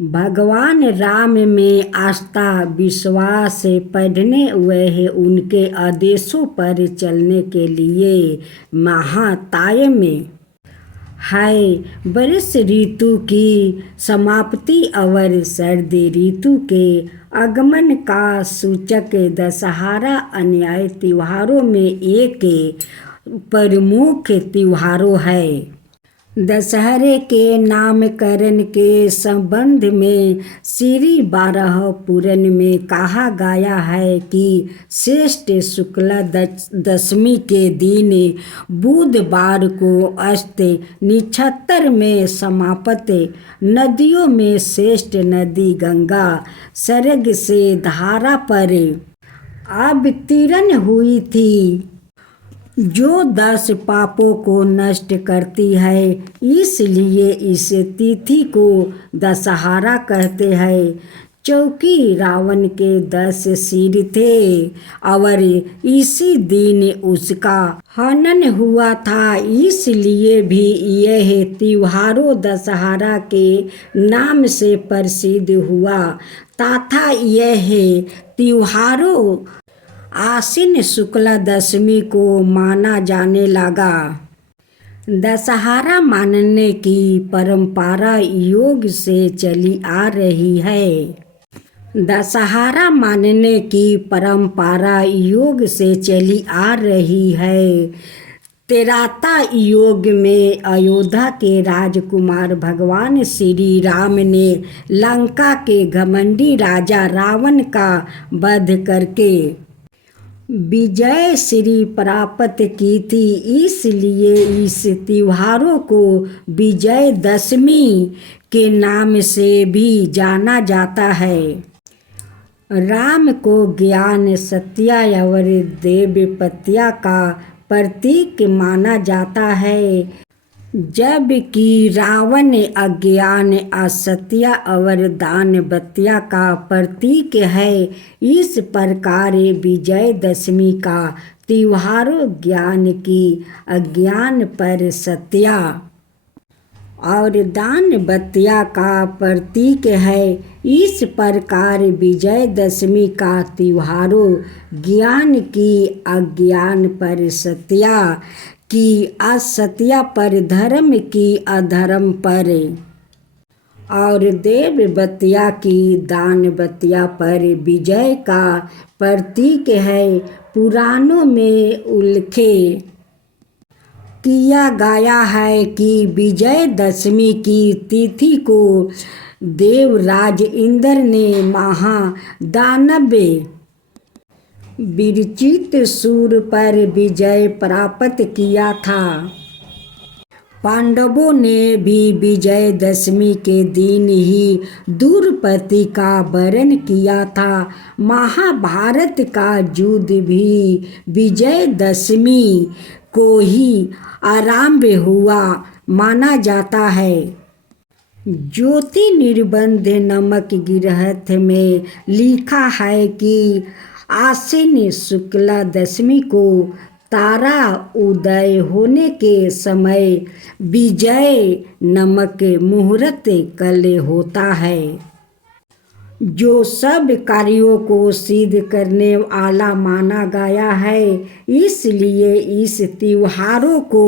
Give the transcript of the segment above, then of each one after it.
भगवान राम में आस्था विश्वास पढ़ने वह उनके आदेशों पर चलने के लिए महाताय में है। वर्ष ऋतु की समाप्ति और सर्दी ऋतु के आगमन का सूचक दशहरा अन्य त्योहारों में एक प्रमुख त्योहारों है। दशहरे के नामकरण के संबंध में श्री 12 पुराण में कहा गया है कि श्रेष्ठ शुक्ला दशमी के दिन बुधवार को अस्त नक्षत्र में समाप्त नदियों में श्रेष्ठ नदी गंगा स्वर्ग से धारा पर अवतीर्ण हुई थी, जो 10 पापों को नष्ट करती है। इसलिए इस तिथि को दशहरा कहते हैं। क्योंकि रावण के 10 सिर थे और इसी दिन उसका हनन हुआ था, इसलिए भी यह त्योहारों दशहरा के नाम से प्रसिद्ध हुआ तथा यह त्योहारों आश्विन शुक्ला दशमी को माना जाने लगा। दशहरा मानने की परंपरा युग से चली आ रही है। दशहरा मानने की परंपरा युग से चली आ रही है। त्रेता युग में अयोध्या के राजकुमार भगवान श्री राम ने लंका के घमंडी राजा रावण का वध करके विजय श्री प्राप्त की थी। इसलिए इस त्योहारों को विजयदशमी के नाम से भी जाना जाता है। राम को ज्ञान सत्य और दैवत्य का प्रतीक माना जाता है, जबकि रावण अज्ञान असत्य और दानवत्या का प्रतीक है। इस प्रकार विजयदशमी का त्योहार ज्ञान की अज्ञान पर सत्य और दानवत्या का प्रतीक है। इस प्रकार विजयदशमी का त्योहार ज्ञान की अज्ञान पर सत्य की असत्य पर, धर्म की अधर्म पर और दैवत्या की दानवत्या पर विजय का प्रतीक है। पुराणों में उल्लेख किया गया है कि विजयदशमी की तिथि को देवराज इंद्र ने महादानव वृत्रिसूर पर विजय प्राप्त किया था। पांडवों ने भी विजयदशमी के दिन ही द्रौपदी का वरण किया था। महाभारत का युद्ध भी विजयदशमी को ही आरंभ हुआ माना जाता है। ज्योतिर्निबंध नामक ग्रंथ में लिखा है कि आश्विन शुक्ला दशमी को तारा उदय होने के समय विजय नामक मुहूर्त कल होता है, जो सब कार्यों को सिद्ध करने वाला माना गया है। इसलिए इस त्योहारों को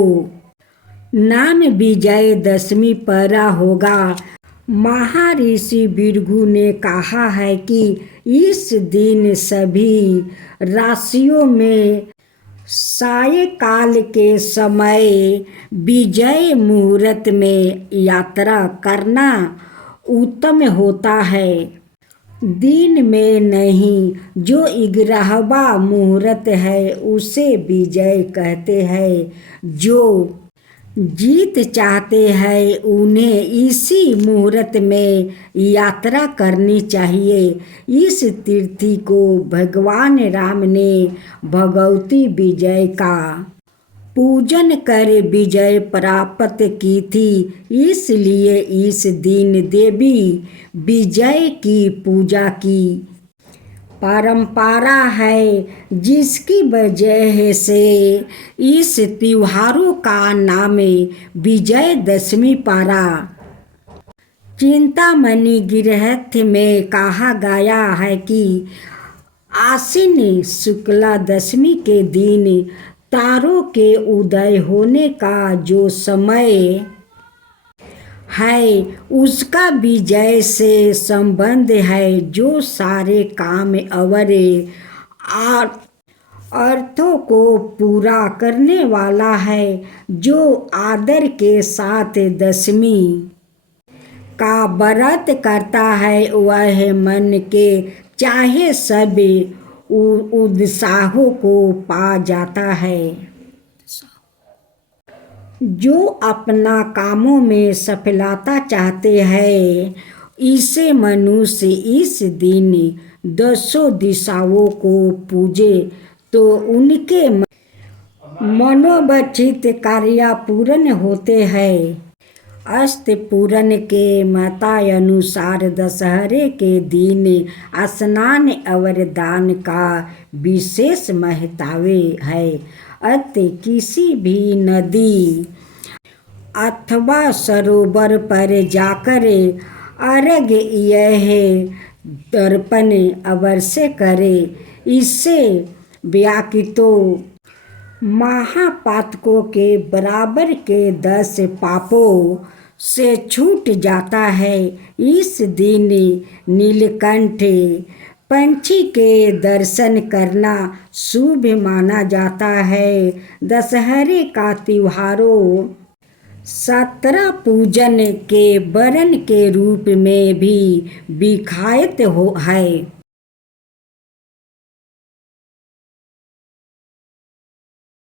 नाम विजयदशमी पड़ा होगा। महर्षि भृगु ने कहा है कि इस दिन सभी राशियों में सायंकाल के समय विजय मुहूर्त में यात्रा करना उत्तम होता है, दिन में नहीं। जो 11वां मुहूर्त है उसे विजय कहते हैं। जो जीत चाहते हैं उन्हें इसी मुहूर्त में यात्रा करनी चाहिए। इस तिथि को भगवान राम ने भगवती विजय का पूजन कर विजय प्राप्त की थी। इसलिए इस दिन देवी विजय की पूजा की परंपरा है, जिसकी वजह से इस त्योहारों का नाम विजयदशमी पड़ा। चिंतामणि गिरहस्थ में कहा गया है कि आश्विन शुक्ला दशमी के दिन तारों के उदय होने का जो समय है उसका विजय से संबंध है, जो सारे काम और अर्थों को पूरा करने वाला है। जो आदर के साथ दशमी का व्रत करता है वह मन के चाहे सब उत्साहों को पा जाता है। जो अपना कामों में सफलता चाहते हैं, इसे मनुष्य इस दिन 10 दिशाओं को पूजे तो उनके मनोवांछित कार्य पूर्ण होते हैं। अस्त पुराण के मतानुसार दशहरे के दिन स्नान और दान का विशेष महत्व है। अतः किसी भी नदी अथवा सरोवर पर जाकर अर्घ्य यह तर्पण अवश्य करे। इससे व्याकृतों महापातकों के बराबर के 10 पापों से छूट जाता है। इस दिन नीलकंठ पंछी के दर्शन करना शुभ माना जाता है। दशहरे का त्योहारों 17 पूजन के वर्ण के रूप में भी विख्यात है।